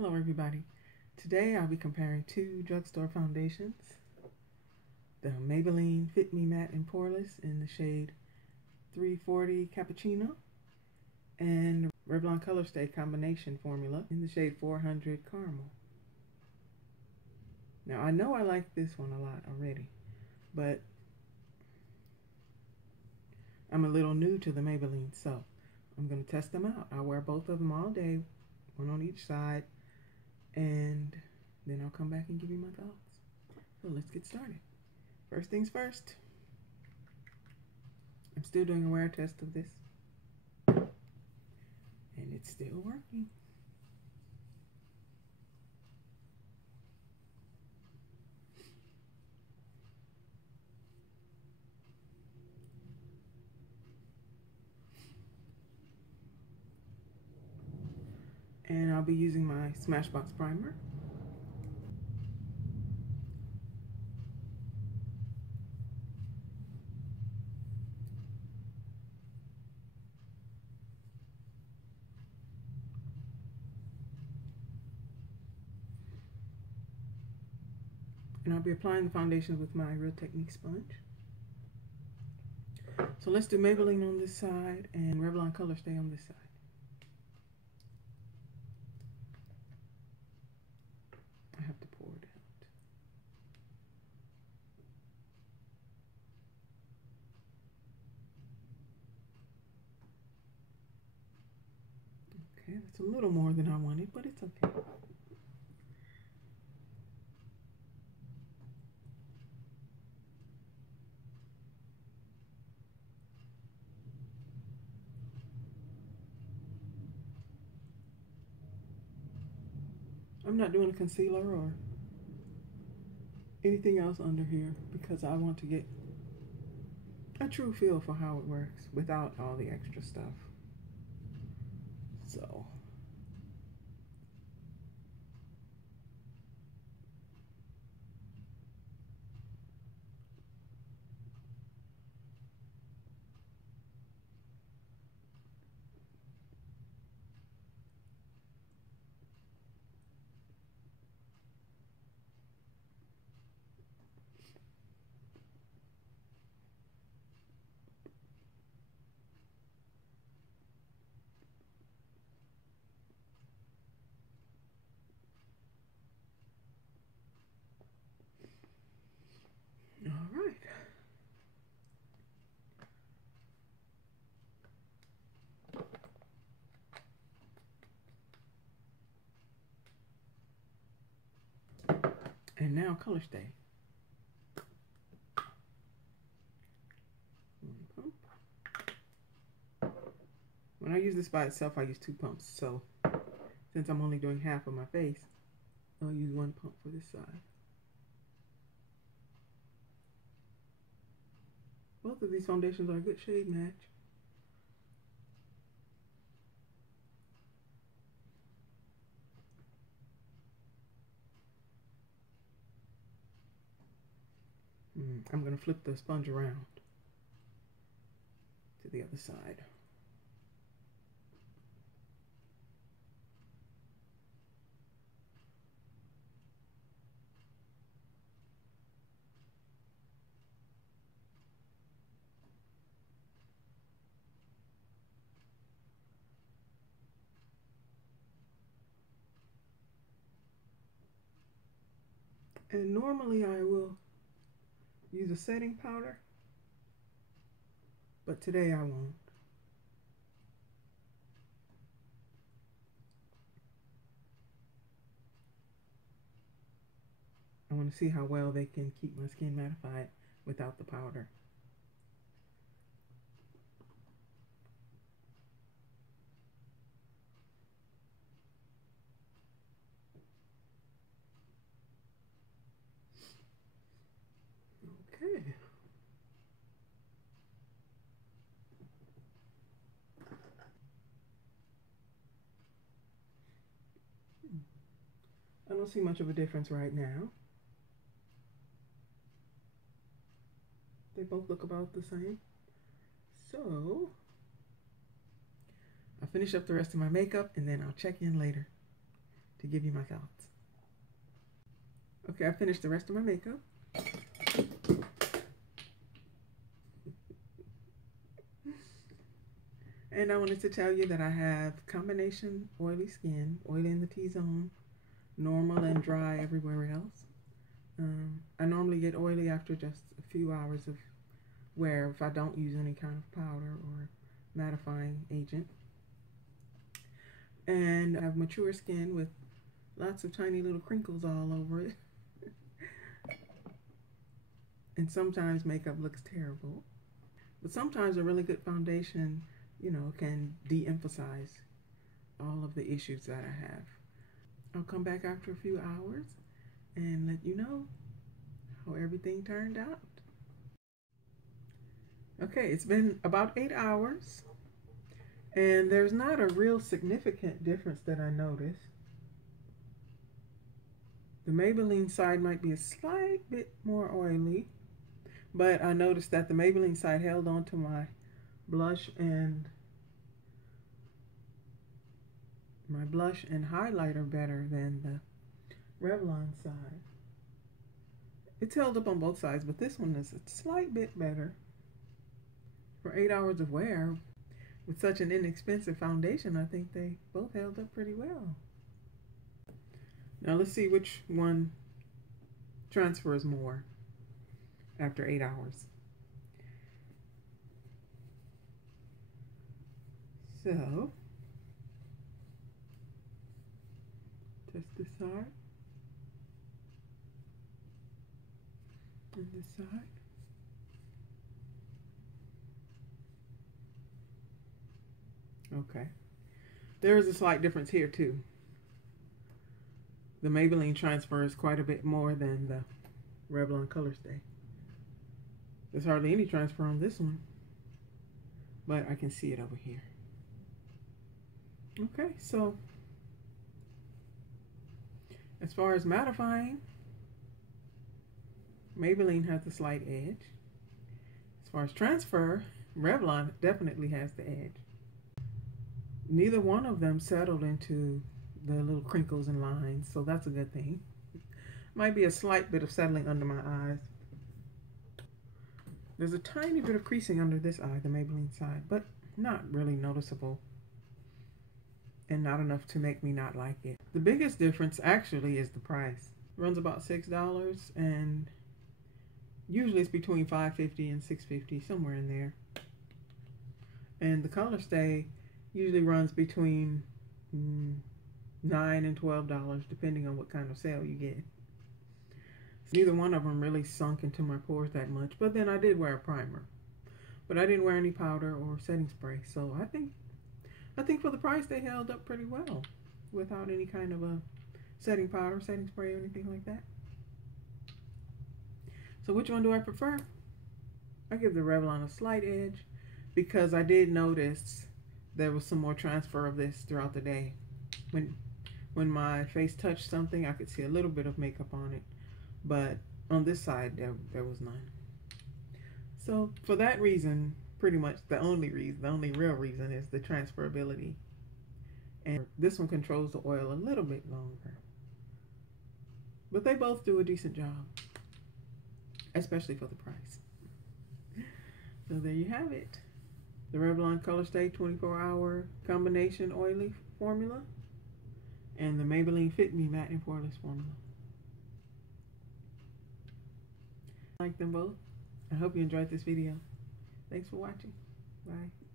Hello everybody. Today I'll be comparing two drugstore foundations. The Maybelline FitMe Matte Poreless in the shade 340 Cappuccino and Revlon Colorstay Combination Formula in the shade 400 Caramel. Now I know I like this one a lot already, but I'm a little new to the Maybelline, so I'm going to test them out. I'll wear both of them all day, one on each side, and then I'll come back and give you my thoughts. So let's get started. First things first, I'm still doing a wear test of this, and it's still working. And I'll be using my Smashbox primer. And I'll be applying the foundation with my Real Technique sponge. So let's do Maybelline on this side and Revlon Colorstay on this side. I have to pour it out. Okay, that's a little more than I wanted, but it's okay. I'm not doing a concealer or anything else under here because I want to get a true feel for how it works without all the extra stuff. So all right. And now Colorstay. When I use this by itself, I use 2 pumps. So since I'm only doing half of my face, I'll use 1 pump for this side. Both of these foundations are a good shade match. I'm going to flip the sponge around to the other side. And normally I will use a setting powder, but today I won't. I want to see how well they can keep my skin mattified without the powder. Okay. I don't see much of a difference right now. They both look about the same. So I'll finish up the rest of my makeup and then I'll check in later to give you my thoughts. Okay, I finished the rest of my makeup. And I wanted to tell you that I have combination oily skin, oily in the T-zone, normal and dry everywhere else. I normally get oily after just a few hours of wear if I don't use any kind of powder or mattifying agent. And I have mature skin with lots of tiny little crinkles all over it. And sometimes makeup looks terrible. But sometimes a really good foundation, you know, can de-emphasize all of the issues that I have. I'll come back after a few hours and let you know how everything turned out. Okay, it's been about 8 hours, and there's not a real significant difference that I noticed. The Maybelline side might be a slight bit more oily, but I noticed that the Maybelline side held on to my blush and highlighter better than the Revlon side. It's held up on both sides, but this one is a slight bit better. For 8 hours of wear, with such an inexpensive foundation, I think they both held up pretty well. Now let's see which one transfers more after 8 hours. So, test this side and this side. Okay, there is a slight difference here too. The Maybelline transfers quite a bit more than the Revlon Colorstay. There's hardly any transfer on this one, but I can see it over here. Okay, so as far as mattifying, Maybelline has the slight edge. As far as transfer, Revlon definitely has the edge. Neither one of them settled into the little crinkles and lines, so that's a good thing. Might be a slight bit of settling under my eyes. There's a tiny bit of creasing under this eye, the Maybelline side, but not really noticeable and not enough to make me not like it. The biggest difference actually is the price. It runs about $6, and usually it's between $5.50 and $6.50, somewhere in there. And the Colorstay usually runs between $9 and $12, depending on what kind of sale you get. Neither one of them really sunk into my pores that much, but then I did wear a primer. But I didn't wear any powder or setting spray, so I think for the price they held up pretty well without any kind of a setting powder, setting spray, or anything like that. So which one do I prefer? I give the Revlon a slight edge because I did notice there was some more transfer of this throughout the day. When my face touched something, I could see a little bit of makeup on it, but on this side there was none. So for that reason, pretty much the only real reason is the transferability. And this one controls the oil a little bit longer. But they both do a decent job, especially for the price. So there you have it. The Revlon Colorstay 24-hour combination oily formula and the Maybelline FitMe Matte Poreless formula. I like them both. I hope you enjoyed this video. Thanks for watching. Bye.